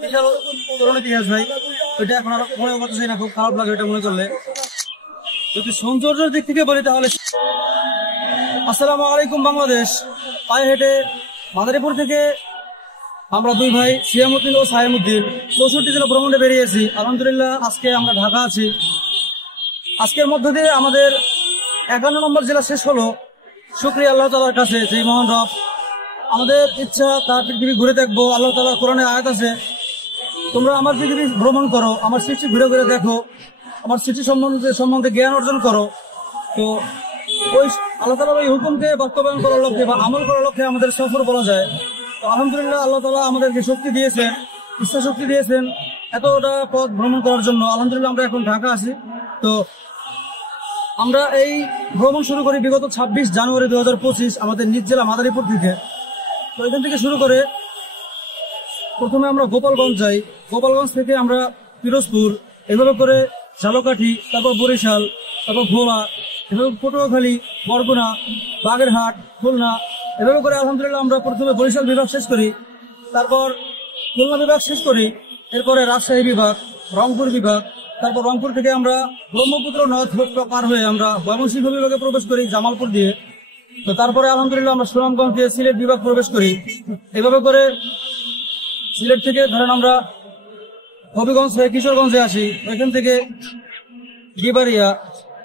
বিশাল তরুণ ইতিহাস ভাই। ওইটা এখন আর মনে করতেছি না, খুব খারাপ লাগে এটা মনে করলে। যদি সৌন্দর্যের দিক থেকে বলি তাহলে আসসালামু আলাইকুম বাংলাদেশ। পায়ে হেঁটে মাদারীপুর থেকে আমরা দুই ভাই সিয়ামউদ্দিন ও সায়েমউদ্দিন 64 জেলা ভ্রমণে বেরিয়েছি। আলহামদুলিল্লাহ আজকে আমরা ঢাকা আছি। আজকের মধ্য দিয়ে আমাদের 51 নম্বর জেলা শেষ হলো। শুকরিয়া আল্লাহ তাআলার কাছে, যে মহান রব। আমাদের ইচ্ছা তার পৃথিবী ঘুরে দেখবো। আল্লাহ তাআলার কোরআনে আয়াত আছে, তোমরা আমার পৃথিবী ভ্রমণ করো, আমার সৃষ্টি ঘুরে ঘুরে দেখো, আমার সৃষ্টি সম্বন্ধে জ্ঞান অর্জন করো। তো ওই আল্লাহ তাআলার ওই হুকুমকে বাস্তবায়ন করার লক্ষ্যে বা আমল করার লক্ষ্যে আমাদের সফর বলা যায়। তো আলহামদুলিল্লাহ আল্লাহ তাআলা আমাদেরকে শক্তি দিয়েছেন, ইচ্ছা শক্তি দিয়েছেন এতটা পথ ভ্রমণ করার জন্য। আলহামদুলিল্লাহ আমরা এখন ঢাকা আছি। তো আমরা এই ভ্রমণ শুরু করি বিগত 26 জানুয়ারি 2025 আমাদের নিজ জেলা মাদারীপুর থেকে। তো এখান থেকে শুরু করে প্রথমে আমরা গোপালগঞ্জ যাই। গোপালগঞ্জ থেকে আমরা পিরোজপুর, এভাবে করে ঝালকাঠি, তারপর বরিশাল, তারপর ভোলা, এভাবে পটুয়াখালী, বরগুনা, বাগেরহাট, খুলনা, এভাবে করে আলহামদুলিল্লাহ আমরা প্রথমে বরিশাল বিভাগ শেষ করি, তারপর খুলনা বিভাগ শেষ করি, এরপরে রাজশাহী বিভাগ, রংপুর বিভাগ, তারপর রংপুর থেকে আমরা ব্রহ্মপুত্র নদ পার হয়ে আমরা ময়মনসিংহ বিভাগে প্রবেশ করি জামালপুর দিয়ে। তো তারপরে আলহামদুলিল্লাহ আমরা সুনামগঞ্জ দিয়ে সিলেট বিভাগ প্রবেশ করি। এভাবে করে সিলেট থেকে ধরেন আমরা হবিগঞ্জ হয়ে কিশোরগঞ্জে আসি, ওইখান থেকে গিবারিয়া,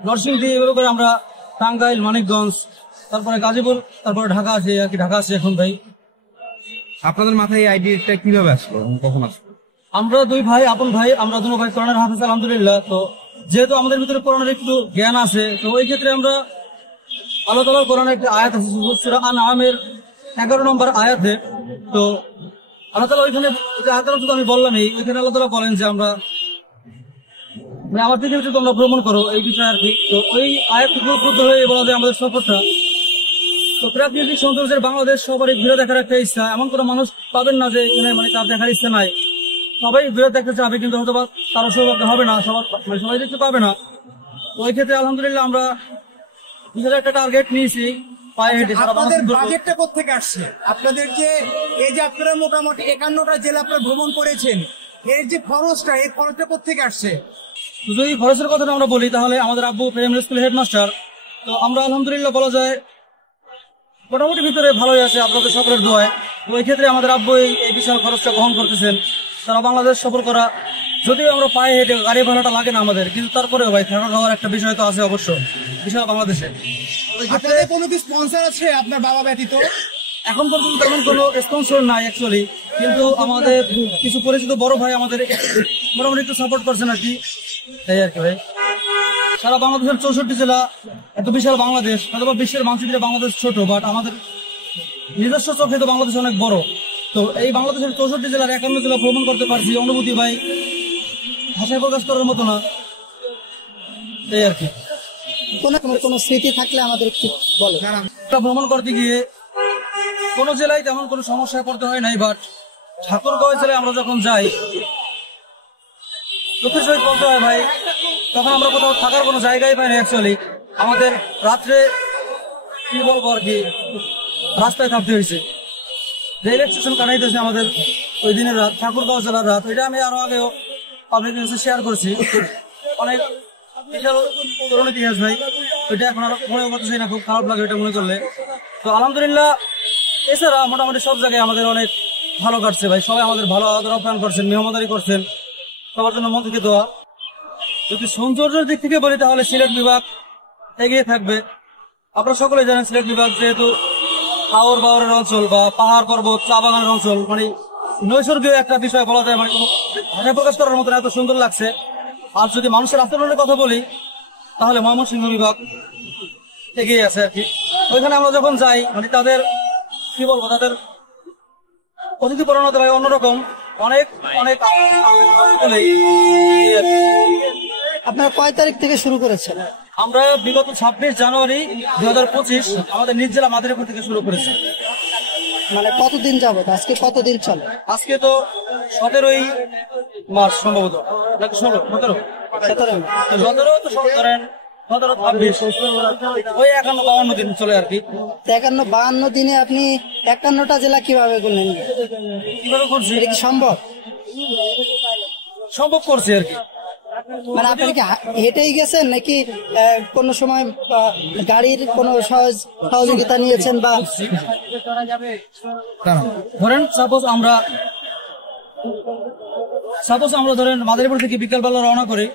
নরসিংদী, এভাবে করে আমরা টাঙ্গাইল, মানিকগঞ্জ, তারপরে গাজীপুর, তারপরে ঢাকা আসি আর কি। ঢাকা আসি এখন ভাই। আপনাদের মাথায় এই আইডিয়াটা কিভাবে আসলো, কখন আসলো? আমরা দুই ভাই, আপন ভাই, আমরা দুনো ভাই কোরআনের হাফেজ আলহামদুলিল্লাহ। তো যেহেতু আমাদের ভিতরে কোরআনের একটু জ্ঞান আছে, তো ওই ক্ষেত্রে আমরা আল্লাহ তাআলার কোরআনের একটা আয়াত আছে সূরা আনআমের 11 নম্বর আয়াতে। তো আল্লাহ তাআলা ওইখানে আয়াতটা তো আমি বললামই, ওইখানে আল্লাহ তাআলা বলেন যে আমরা আমার পৃথিবীতে তোমরা ভ্রমণ করো, এই বিষয়ে আর কি। তো ওই আয়াত থেকে উদ্বুদ্ধ হয়ে বলা যায় আমাদের সফরটা। তো প্রাকৃতিক সৌন্দর্যের বাংলাদেশ সবারই ঘুরে দেখার একটা ইচ্ছা। এমন কোনো মানুষ পাবেন না যে এখানে মানে তার দেখার ইচ্ছা নাই। সবাই ঘুরে দেখতে চাবে, কিন্তু হয়তো বা কারো সৌভাগ্য হবে না, সবাই দেখতে পাবে না। তো ওই ক্ষেত্রে আলহামদুলিল্লাহ আমরা নিজের একটা টার্গেট নিয়েছি, পায়ে হেঁটে। আপনাদের বাজেটটা কোত্থেকে আসছে? আপনাদের যে এই যে আপনারা মোটামুটি 51টা জেলা আপনারা ভ্রমণ করেছেন, এর যে খরচটা, এই খরচটা কোত্থেকে আসছে? যদি খরচের কথাটা আমরা বলি তাহলে আমাদের আব্বু প্রাইমারি স্কুলের হেডমাস্টার। তো আমরা আলহামদুলিল্লাহ বলা যায় মোটামুটি ভিতরে ভালোই আছে আপনাদের সকলের দোয়ায়। তো ওই ক্ষেত্রে আমাদের আব্বু এই বিশাল খরচটা বহন করতেছেন। তারা বাংলাদেশ সফর করা, যদিও আমরা পায়ে হেঁটে, গাড়ি ভাড়াটা লাগে না আমাদের, কিন্তু তারপরেও ভাই থাকা খাওয়ার একটা বিষয় তো আছে অবশ্য বিশাল বাংলাদেশে। আপনাদের কোনো কি স্পন্সর আছে আপনার বাবা ব্যতীত? এখন পর্যন্ত তেমন কোনো স্পন্সর নাই অ্যাকচুয়ালি, কিন্তু আমাদের কিছু পরিচিত বড় ভাই আমাদের মোটামুটি একটু সাপোর্ট করছেন আর কি, তাই আর কি ভাই। সারা বাংলাদেশের 64 জেলা, এত বিশাল বাংলাদেশ, হয়তো বিশ্বের মানচিত্রে বাংলাদেশ ছোট, বাট আমাদের নিজস্ব চোখে তো বাংলাদেশ অনেক বড়। তো এই বাংলাদেশের 64 জেলার 51 জেলা ভ্রমণ করতে পারছি, অনুভূতি ভাই ভাষায় প্রকাশ করার মতো না, এই আর কি। কোনো স্মৃতি থাকলে আমাদের একটু বলো। ভ্রমণ করতে গিয়ে কোনো জেলায় তেমন কোনো সমস্যায় পড়তে হয় নাই, বাট ঠাকুরগাঁও জেলায় আমরা যখন যাই দুঃখের সহিত বলতে হয় ভাই, তখন আমরা কোথাও থাকার কোনো জায়গায় পাই না অ্যাকচুয়ালি। আমাদের রাত্রে কি বলবো আর কি, রাস্তায় থাকতে হয়েছে। রেল স্টেশন কাটাইতেছে আমাদের ওই দিনের রাত, ঠাকুরগাঁও জেলার রাত। এটা আমি আরো আগেও পাবলিক কাছে শেয়ার করেছি। অনেক বিশাল তরুণ ইতিহাস ভাই। ওইটা এখন আর মনে করতেছি না, খুব খারাপ লাগে এটা মনে করলে। তো আলহামদুলিল্লাহ এছাড়া মোটামুটি সব জায়গায় আমাদের অনেক ভালো কাটছে ভাই। সবাই আমাদের ভালো আদর আপ্যায়ন করছেন, মেহমানদারি করছেন, সবার জন্য মন থেকে দোয়া। যদি সৌন্দর্যের দিক থেকে বলি তাহলে সিলেট বিভাগ এগিয়ে থাকবে। আপনারা সকলে জানেন সিলেট বিভাগ যেহেতু হাওর বাওরের অঞ্চল বা পাহাড় পর্বত, চা বাগানের অঞ্চল, মানে নৈসর্গিক একটা বিষয় বলা যায়, মানে ভাষায় প্রকাশ করার মতো এত সুন্দর লাগছে। আর যদি মানুষের আচরণের কথা বলি তাহলে ময়মনসিংহ বিভাগ এগিয়ে আছে আর কি। ওইখানে আমরা যখন যাই মানে তাদের কি বলবো, তাদের অতিথি পরায়ণতা ভাই অন্যরকম, অনেক অনেক। আপনারা কয় তারিখ থেকে শুরু করেছেন? আমরা বিগত 26 জানুয়ারি 2025 আমাদের নিজ জেলা মাদারীপুর থেকে শুরু করেছি। মানে কতদিন যাবত? আজকে কতদিন চলে? আজকে তো 17ই মার্চ সম্ভবত, নাকি 17 তো সব ধরেন 17-26 ওই 51-52 দিন চলে আর কি। 51-52 দিনে আপনি 51টা জেলা কিভাবে করলেন? কিভাবে করছি এটা কি সম্ভব? সম্ভব করছি আর কি। মানে আপনি কি হেঁটেই গেছেন নাকি কোনো সময় গাড়ির কোনো সহযোগিতা নিয়েছেন বা ধরেন সাপোজ আমরা ধরেন মাদারীপুর থেকে বিকালবেলা রওনা করি,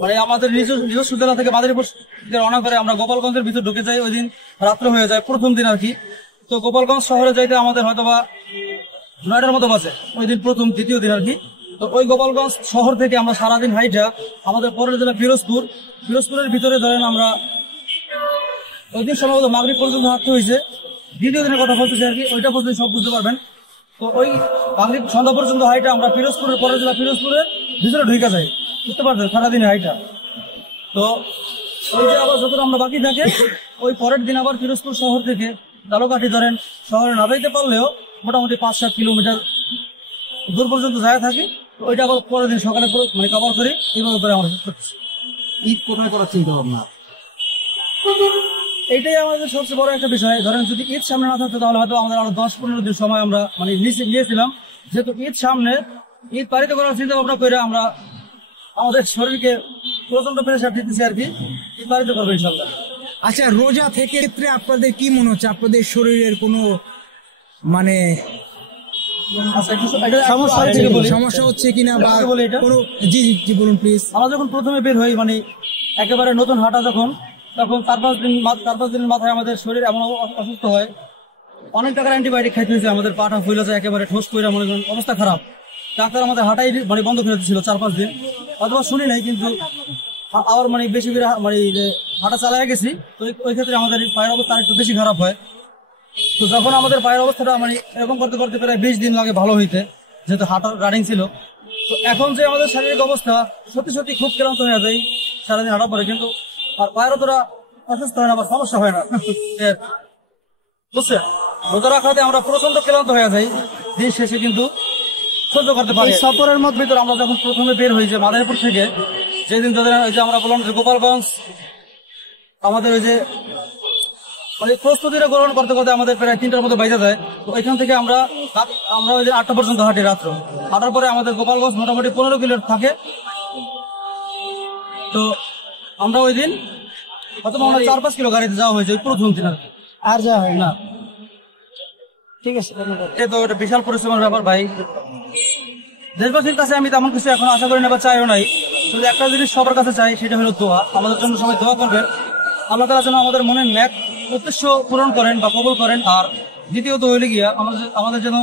মানে আমাদের নিজস্ব জেলা থেকে মাদারীপুর থেকে রওনা করে আমরা গোপালগঞ্জের ভিতর ঢুকে যাই। ওই দিন রাত্রে হয়ে যায় প্রথম দিন আর কি। তো গোপালগঞ্জ শহরে যাইতে আমাদের হয়তোবা 9টার মতো বাজে ওই দিন প্রথম দ্বিতীয় দিন আর কি। তো ওই গোপালগঞ্জ শহর থেকে আমরা সারাদিন হাইটা আমাদের পরের জেলা পিরোজপুরের ভিতরে ধরেন আমরা ওই দিন সম্ভবত মাগরিব পর্যন্ত হাঁটতে হয়েছে। দ্বিতীয় দিনের কথা বলতেছি আর কি, ওইটা পর্যন্ত সব বুঝতে পারবেন। তো ওই মাগরিব সন্ধ্যা পর্যন্ত হাইটা আমরা পিরোজপুরের পরের জেলা পিরোজপুরের ভিতরে ঢুকে যাই, বুঝতে পারছেন, সারাদিন হাইটা। তো ওই যে আবার যতটা আমরা বাকি থাকে ওই পরের দিন আবার পিরোজপুর শহর থেকে দালুকাঠি ধরেন শহরে না যাইতে পারলেও মোটামুটি 5-7 কিলোমিটার দূর পর্যন্ত যায় থাকি। ওইটা আবার পরের দিন সকালে মানে কভার করি, এইভাবে করে আমরা ঈদ কোথায় করার চিন্তা ভাবনা? এইটাই আমাদের সবচেয়ে বড় একটা বিষয়। ধরেন যদি ঈদ সামনে না থাকতো তাহলে হয়তো আমাদের আরো 10-15 দিন সময় আমরা মানে নিয়েছিলাম। যেহেতু ঈদ সামনে, ঈদ পালিত করার চিন্তা ভাবনা করে আমরা আমাদের শরীরকে প্রচন্ড প্রেশার দিতেছি আর কি। ঈদ পালিত করবো ইনশাল্লাহ। আচ্ছা, রোজা থেকে ক্ষেত্রে আপনাদের কি মনে হচ্ছে? আপনাদের শরীরের কোনো মানে আচ্ছা, এটা সমস্যা হচ্ছে কিনা বা বলি এটা? কোনো জি জি জি বলুন প্লিজ। আমরা যখন প্রথমে বের হই মানে একেবারে নতুন হাঁটা তখন 4-5 দিনের মাথায় আমাদের শরীর এমন অসুস্থ হয়, অনেক টাকার অ্যান্টিবায়োটিক খাইতে হয়েছে, আমাদের পাটা ফুলে যায় একেবারে ঠোস করে, মনে করেন অবস্থা খারাপ। ডাক্তার আমাদের হাঁটাই মানে বন্ধ করে দিয়েছিল 4-5 দিন, অথবা শুনি নাই, কিন্তু আবার মানে বেশি করে মানে হাঁটা চালায় গেছি। তো ওই ক্ষেত্রে আমাদের পায়ের অবস্থা একটু বেশি খারাপ হয়। তো যখন আমাদের পায়ের অবস্থাটা মানে এরকম করতে করতে প্রায় 20 দিন লাগে ভালো হইতে, যেহেতু হাঁটা রানিং ছিল। তো এখন যে আমাদের শারীরিক অবস্থা সত্যি খুব ক্লান্ত হয়ে যায় সারাদিন হাঁটা পরে, কিন্তু আর পায়ের অতটা অসুস্থ হয় না বা সমস্যা হয় না, বুঝছে। রোজা রাখাতে আমরা প্রচন্ড ক্লান্ত হয়ে যাই, দিন শেষে কিন্তু সহ্য করতে পারি। সফরের মধ্যে ভিতরে আমরা যখন প্রথমে বের হই যে মাদারীপুর থেকে, যেদিন তাদের ওই যে আমরা বললাম যে গোপালগঞ্জ আমাদের ওই যে মানে প্রস্তুতিটা গ্রহণ করতে করতে আমাদের প্রায় 3টার মতো বাইরে যায়। তো এখান থেকে আমরা ওই যে 8টা পর্যন্ত হাঁটি রাত্র। হাঁটার পরে আমাদের গোপালগঞ্জ মোটামুটি 15 কিলোমিটার থাকে। তো আমরা ওই দিন হয়তো আমরা 4-5 কিলো গাড়িতে যাওয়া হয়েছে প্রথম দিন আর যা হয় না। ঠিক আছে, ধন্যবাদ। এ তো এটা বিশাল পরিশ্রমের ব্যাপার ভাই। দেশবাসীর কাছে আমি তেমন কিছু এখন আশা করি না বা চাইও নাই, শুধু একটা জিনিস সবার কাছে চাই, সেটা হলো দোয়া। আমাদের জন্য সবাই দোয়া করবেন, আল্লাহ তাআলা যেন আমাদের মনের ন্যাক উদ্দেশ্য পূরণ করেন বা কবুল করেন। আর দ্বিতীয়ত হইলে গিয়া আমাদের যেন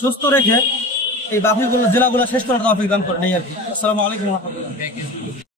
সুস্থ রেখে এই বাকি জেলাগুলো শেষ করার তৌফিক দান করেন, এই আর কি। আসসালামু আলাইকুম ওয়া রাহমাতুল্লাহ।